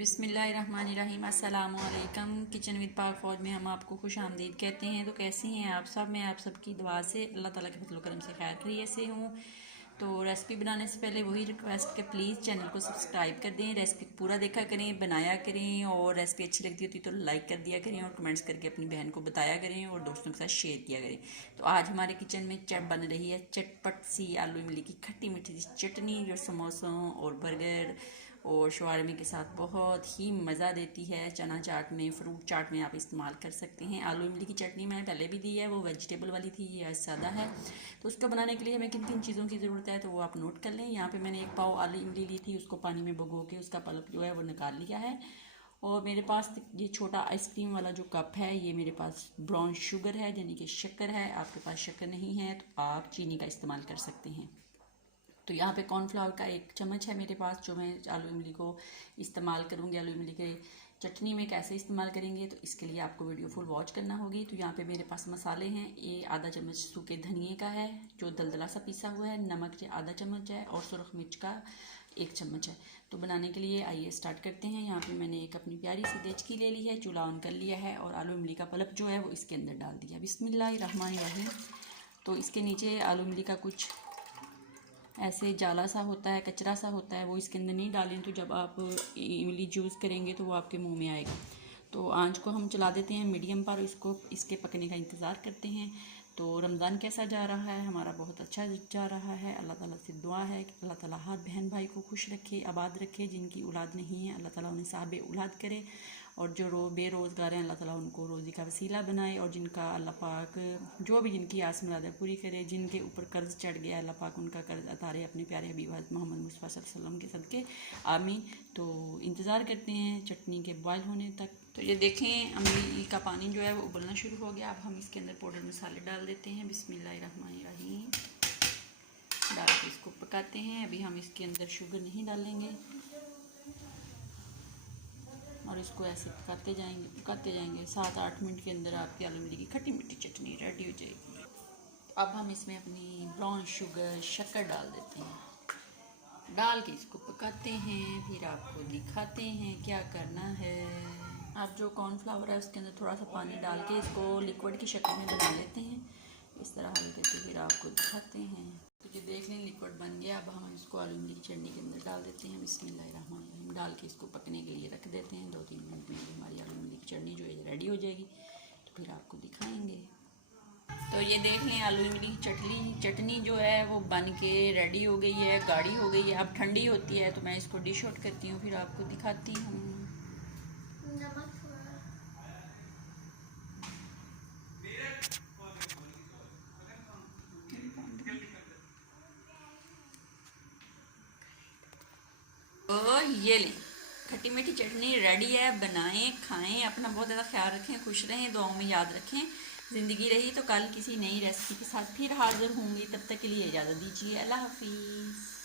बिस्मिल्लाहिर्रहमानिर्रहीम अस्सलाम वालेकुम। किचन विद पाक फ़ौज में हम आपको खुश आमदीद कहते हैं। तो कैसे हैं आप सब? मैं आप सबकी दुआ से अल्लाह ताला के फजल करम से खैर खैरियत से हूँ। तो रेसिपी बनाने से पहले वही रिक्वेस्ट कि प्लीज़ चैनल को सब्सक्राइब कर दें, रेसिपी पूरा देखा करें, बनाया करें, और रेसिपी अच्छी लगती होती तो लाइक कर दिया करें और कमेंट्स करके अपनी बहन को बताया करें और दोस्तों के साथ शेयर किया करें। तो आज हमारे किचन में बन रही है चटपट सी आलू इमली की खट्टी मीठी चटनी, जो समोसों और बर्गर और शवारमे के साथ बहुत ही मज़ा देती है। चना चाट में, फ्रूट चाट में आप इस्तेमाल कर सकते हैं। आलू इमली की चटनी मैंने पहले भी दी है, वो वेजिटेबल वाली थी, ये आज सादा है। तो उसको बनाने के लिए हमें किन किन चीज़ों की ज़रूरत है तो वो आप नोट कर लें। यहाँ पे मैंने 1 पाव आलू इमली ली थी, उसको पानी में भिगो के उसका पल्प जो है वो निकाल लिया है। और मेरे पास ये छोटा आइसक्रीम वाला जो कप है, ये मेरे पास ब्राउन शुगर है, यानी कि शक्कर है। आपके पास शक्कर नहीं है तो आप चीनी का इस्तेमाल कर सकते हैं। तो यहाँ पे कॉर्नफ्लावर का 1 चम्मच है मेरे पास, जो मैं आलू इमली को इस्तेमाल करूँगी। आलू इमली के चटनी में कैसे इस्तेमाल करेंगे तो इसके लिए आपको वीडियो फुल वॉच करना होगी। तो यहाँ पे मेरे पास मसाले हैं, ये आधा चम्मच सूखे धनिए का है जो दलदला सा पीसा हुआ है, नमक आधा चम्मच है और सुरख मिर्च का 1 चम्मच है। तो बनाने के लिए आइए स्टार्ट करते हैं। यहाँ पे मैंने एक अपनी प्यारी सी देचकी ले ली है, चूल्हा ऑन कर लिया है और आलू इमली का पल्प जो है वो इसके अंदर डाल दिया। बिस्मिल्लाहिर्रहमानिर्रहीम। तो इसके नीचे आलू इमली का कुछ ऐसे जाला सा होता है, कचरा सा होता है, वो इसके अंदर नहीं डालें, तो जब आप इमली जूस करेंगे तो वो आपके मुंह में आएगा। तो आंच को हम चला देते हैं मीडियम पर, इसके पकने का इंतज़ार करते हैं। तो रमज़ान कैसा जा रहा है? हमारा बहुत अच्छा जा रहा है। अल्लाह ताला से दुआ है कि अल्लाह ताला हर बहन भाई को खुश रखे, आबाद रखे। जिनकी औलाद नहीं है अल्लाह ताला उन्हें साहिब औलाद करे, और जो बेरोज़गार हैं अल्लाह ताला उनको रोज़ी का वसीला बनाए, और जिनका अल्लाह पाक जो भी जिनकी आस मुराद है पूरी करे। जिनके ऊपर कर्ज़ चढ़ गया अल्लाह पाक उनका कर्ज़ उतारे अपने प्यारे हबीब हज़रत मोहम्मद मुस्तफ़ा सल्लल्लाहु अलैहि वसल्लम के सदके, आमीन। तो इंतज़ार करते हैं चटनी के बॉयल होने तक। तो ये देखें इमली का पानी जो है वो उबलना शुरू हो गया। अब हम इसके अंदर पाउडर मसाले डाल देते हैं। बिस्मिल्लाहिर्रहमानिर्रहीम। डाल के इसको पकाते हैं। अभी हम इसके अंदर शुगर नहीं डालेंगे और इसको ऐसे पकाते जाएंगे 7-8 मिनट के अंदर आपकी आलू इमली की खट्टी मीठी चटनी रेडी हो जाएगी। अब हम इसमें अपनी ब्राउन शुगर शक्कर डाल देते हैं। डाल के इसको पकाते हैं, फिर आपको दिखाते हैं क्या करना है। आप जो कॉर्नफ्लावर है उसके अंदर थोड़ा सा पानी डाल के इसको लिक्विड की शक्ल में बना लेते हैं, इस तरह हल्के से, फिर आपको दिखाते हैं। तो ये देख लें लिक्विड बन गया। अब हम इसको आलू इमली की चटनी के अंदर डाल देते हैं। बिस्मिल्लाहिर्रहमानिर्रहीम। डाल के इसको पकने के लिए रख देते हैं। 2-3 मिनट में हमारी आलू इमली की चटनी जो है रेडी हो जाएगी, तो फिर आपको दिखाएंगे। तो ये देख लें आलू इमली की चटनी जो है वो बन के रेडी हो गई है, गाढ़ी हो गई है। अब ठंडी होती है तो मैं इसको डिश आउट करती हूँ, फिर आपको दिखाती हूँ। तो ये लें, खट्टी मीठी चटनी रेडी है। बनाएं, खाएं, अपना बहुत ज़्यादा ख्याल रखें, खुश रहें, दुआओं में याद रखें। ज़िंदगी रही तो कल किसी नई रेसिपी के साथ फिर हाजिर होंगी। तब तक के लिए इजाज़त दीजिए। अल्लाह हाफिज़।